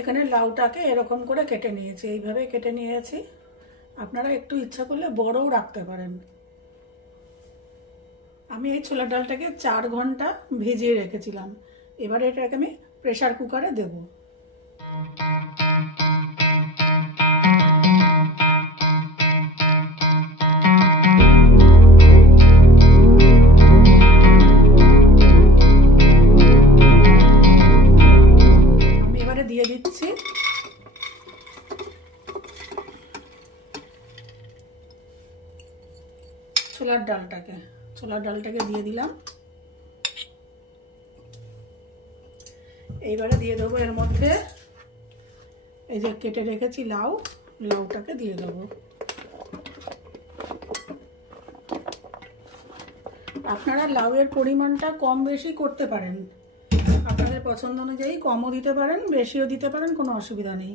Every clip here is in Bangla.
এখানে লাউটাকে এরকম করে কেটে নিয়েছি, এইভাবে কেটে নিয়েছি। আপনারা একটু ইচ্ছা করলে বড়ও রাখতে পারেন। আমি এই ছোলার ডালটাকে 4 ঘন্টা ভিজিয়ে রেখেছিলাম। এবারে এটাকে আমি প্রেসার কুকারে দেব। আমি এবারে দিয়ে দিচ্ছি ছোলার ডালটাকে দিয়ে দিলাম। এইবারে দিয়ে দেবো এর মধ্যে এই যে কেটে রেখেছি লাউটাকে দিয়ে দেবো। আপনারা লাউয়ের পরিমাণটা কম বেশি করতে পারেন, আপনাদের পছন্দ অনুযায়ী কমও দিতে পারেন, বেশিও দিতে পারেন, কোনো অসুবিধা নেই।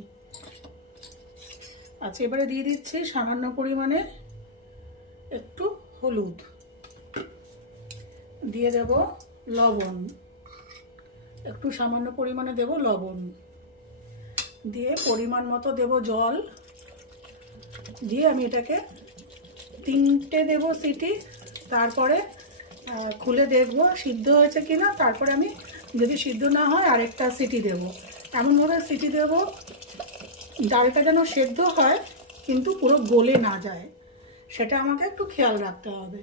আচ্ছা, এবারে দিয়ে দিচ্ছি সামান্য পরিমাণে একটু হলুদ, দিয়ে দেব লবণ, একটু সামান্য পরিমাণে দেব লবণ, দিয়ে পরিমাণ মতো দেব জল, দিয়ে আমি এটাকে 3টে দেব সিটি। তারপরে খুলে দেখব সিদ্ধ হয়েছে কিনা। তারপরে আমি যদি সিদ্ধ না হয় আরেকটা সিটি দেব। এমনভাবে সিটি দেব ডালটা যেন সেদ্ধ হয় কিন্তু পুরো গলে না যায়, সেটা আমাকে একটু খেয়াল রাখতে হবে।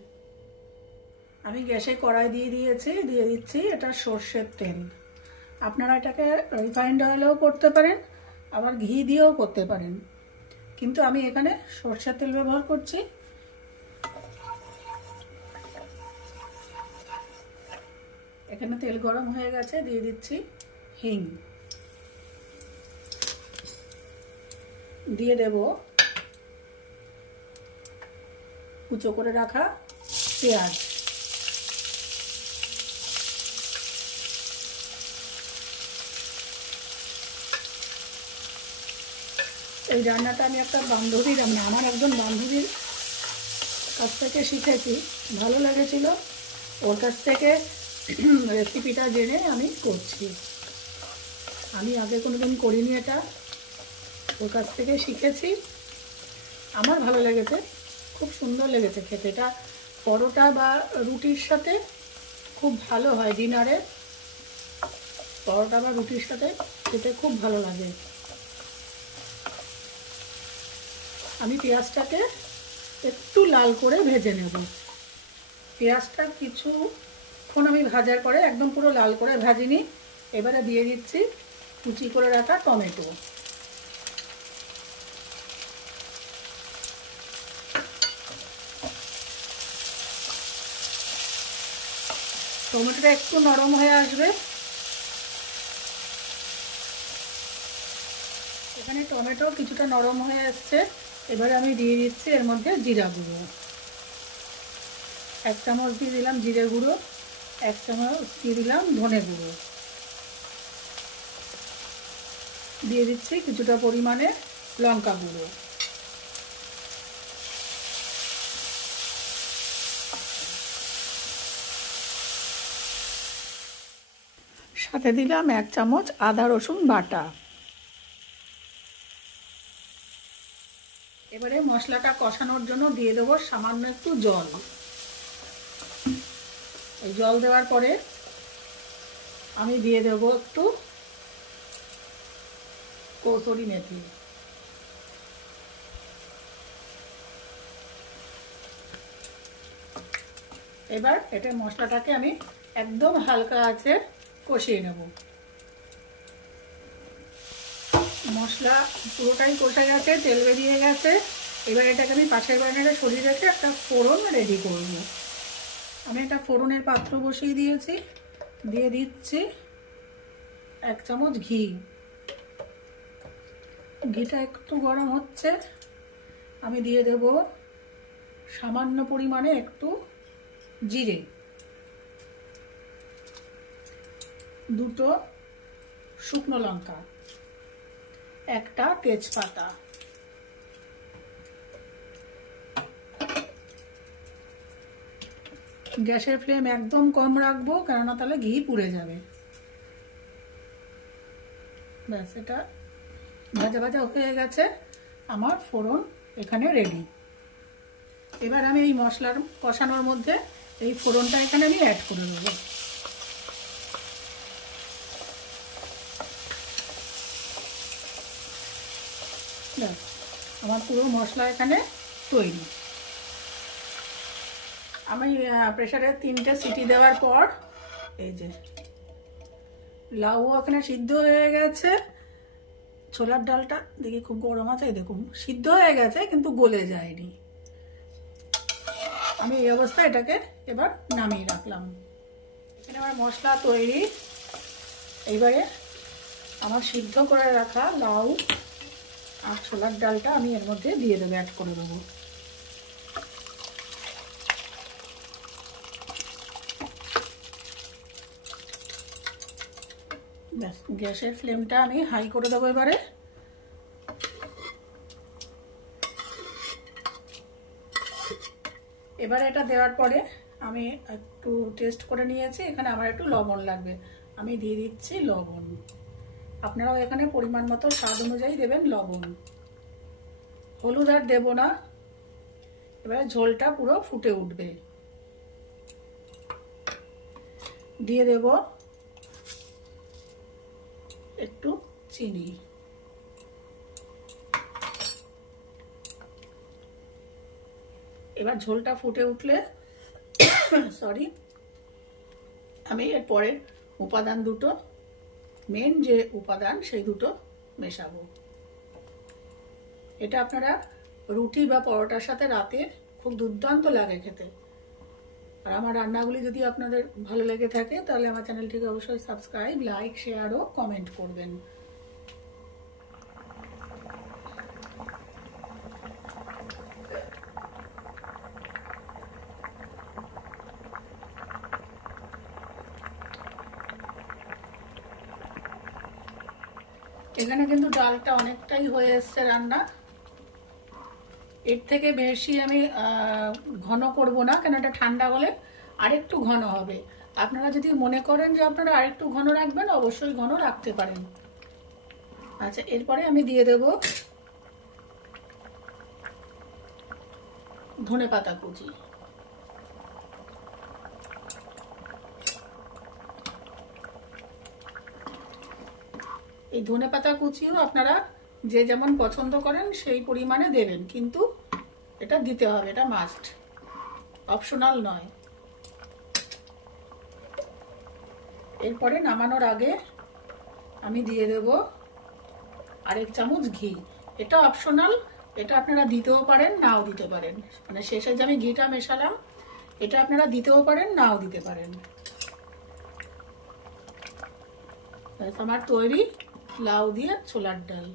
আমি গ্যাসে কড়াই দিয়ে দিচ্ছি এটা সর্ষের তেল। আপনারা এটাকে রিফাইন্ড অয়েলেও করতে পারেন, আবার ঘি দিয়েও করতে পারেন, কিন্তু আমি এখানে সর্ষের তেল ব্যবহার করছি। এখানে তেল গরম হয়ে গেছে, দিয়ে দিচ্ছি হিং, দিয়ে দেব কুচো করে রাখা পেঁয়াজ, এই রান্নাটা আমি একটা বান্ধবীর আমার একজন বান্ধবীর কাছ থেকে শিখেছি, ভালো লেগেছিল, ওর কাছ থেকে রেসিপিটা জেনে আমি করছি। আমি আগে কোনোদিন করিনি, এটা ওর কাছ থেকে শিখেছি, আমার ভালো লেগেছে, খুব সুন্দর লেগেছে খেতে। এটা পরোটা বা রুটির সাথে খুব ভালো হয়, ডিনারে পরোটা বা রুটির সাথে খেতে খুব ভালো লাগে। আমি পেঁয়াজটাকে একটু লাল করে ভেজে নেব। পেঁয়াজটা কিছুক্ষণ আমি ভাজার পরে একদম পুরো লাল করে ভাজিনি। এবারে দিয়ে দিচ্ছি কুচি করে রাখা টমেটো, টমেটোটা একটু নরম হয়ে আসবে। এখানে টমেটো কিছুটা নরম হয়ে আসছে। এবারে আমি দিয়ে দিচ্ছি এর মধ্যে জিরা গুঁড়ো, 1 চামচ দিয়ে দিলাম জিরে গুঁড়ো, 1 চামচ দিয়ে দিলাম ধনে গুঁড়ো, দিয়ে দিচ্ছি কিছুটা পরিমাণে লঙ্কা গুঁড়ো, সাথে দিলাম 1 চামচ আদা রসুন বাটা। এবারে মশলাটা কষানোর জন্য দিয়ে দেবো সামান্য একটু জল। এই জল দেওয়ার পরে আমি দিয়ে দেবো একটু কসুরি মেথি, এবার এটা মশলাটাকে আমি একদম হালকা আঁচে কষিয়ে নেব। মশলা পুরোটাই কষে গেছে, তেল বেরিয়ে গেছে। এবার এটাকে আমি পাশের বার্নারে সরিয়ে রেখে একটা ফোড়ন রেডি করব। আমি একটা ফোড়নের পাত্র বসিয়ে দিয়েছি, দিয়ে দিচ্ছি 1 চামচ ঘি। ঘিটা একটু গরম হচ্ছে, আমি দিয়ে দেব সামান্য পরিমাণে একটু জিরে, 2টো শুকনো লঙ্কা, 1টা তেজপাতা, গ্যাসের ফ্লেম একদম কম রাখবো, কেননা তাহলে ঘি পুড়ে যাবে। ব্যাস, এটা ভাজা ভাজা হয়ে গেছে আমার ফোড়ন এখানে রেডি। এবার আমি এই মশলার কষানোর মধ্যে এই ফোড়নটা এখানে আমি অ্যাড করে দেবো। আমার পুরো মশলা এখানে তৈরি। আমি প্রেসারে 3টে সিটি দেওয়ার পর এই যে লাউ এখানে সিদ্ধ হয়ে গেছে, ছোলার ডালটা দেখি খুব গরম আছে, দেখুন সিদ্ধ হয়ে গেছে কিন্তু গলে যায়নি। আমি এই অবস্থায় এটাকে এবার নামিয়ে রাখলাম। এখানে আমার মশলা তৈরি। এইবারে আমার সিদ্ধ করে রাখা লাউ আর ছোলার ডালটা আমি এর মধ্যে দিয়ে দেবো, অ্যাড করে দেবো। ব্যাস, গ্যাসের ফ্লেমটা আমি হাই করে দেবো। এবারে এটা দেওয়ার পরে আমি একটু টেস্ট করে নিয়েছি, এখানে আমার একটু লবণ লাগবে, আমি দিয়ে দিচ্ছি লবণ। আপনারাও এখানে পরিমাণ মতো স্বাদ অনুযায়ী দেবেন লবণ। হলুদ আর দেব না। এবারে ঝোলটা পুরো ফুটে উঠবে। দিয়ে দেব একটু চিনি। এবার ঝোলটা ফুটে উঠলে আমি এরপরে উপাদান দুটো, মেন যে উপাদান সেই দুটো মেশাবো। এটা আপনারা রুটি বা পরোটার সাথে রাতে খুব দুর্দান্ত লাগে খেতে। আর আমার রান্নাগুলি যদি আপনাদের ভালো লেগে থাকে তাহলে আমার চ্যানেলটিকে অবশ্যই সাবস্ক্রাইব, লাইক, শেয়ার ও কমেন্ট করবেন। এখানে কিন্তু ডালটা অনেকটাই হয়ে এসছে রান্না। এর থেকে বেশি আমি ঘন করব না, কেন এটা ঠান্ডা হলে আরেকটু ঘন হবে। আপনারা যদি মনে করেন যে আপনারা আরেকটু ঘন রাখবেন, অবশ্যই ঘন রাখতে পারেন। আচ্ছা, এরপরে আমি দিয়ে দেব ধনেপাতা কুচি। এই ধনেপাতা কুচিও আপনারা যে যেমন পছন্দ করেন সেই পরিমাণে দেবেন, কিন্তু এটা দিতে হবে, এটা মাস্ট, অপশনাল নয়। এরপরে নামানোর আগে আমি দিয়ে দেব 1 চামচ ঘি। এটা অপশনাল, এটা আপনারা দিতেও পারেন নাও দিতে পারেন। মানে শেষে যে আমি ঘিটা মেশালাম, এটা আপনারা দিতেও পারেন নাও দিতে পারেন। আমার তৈরি লাউ দিয়ে ছোলার ডাল।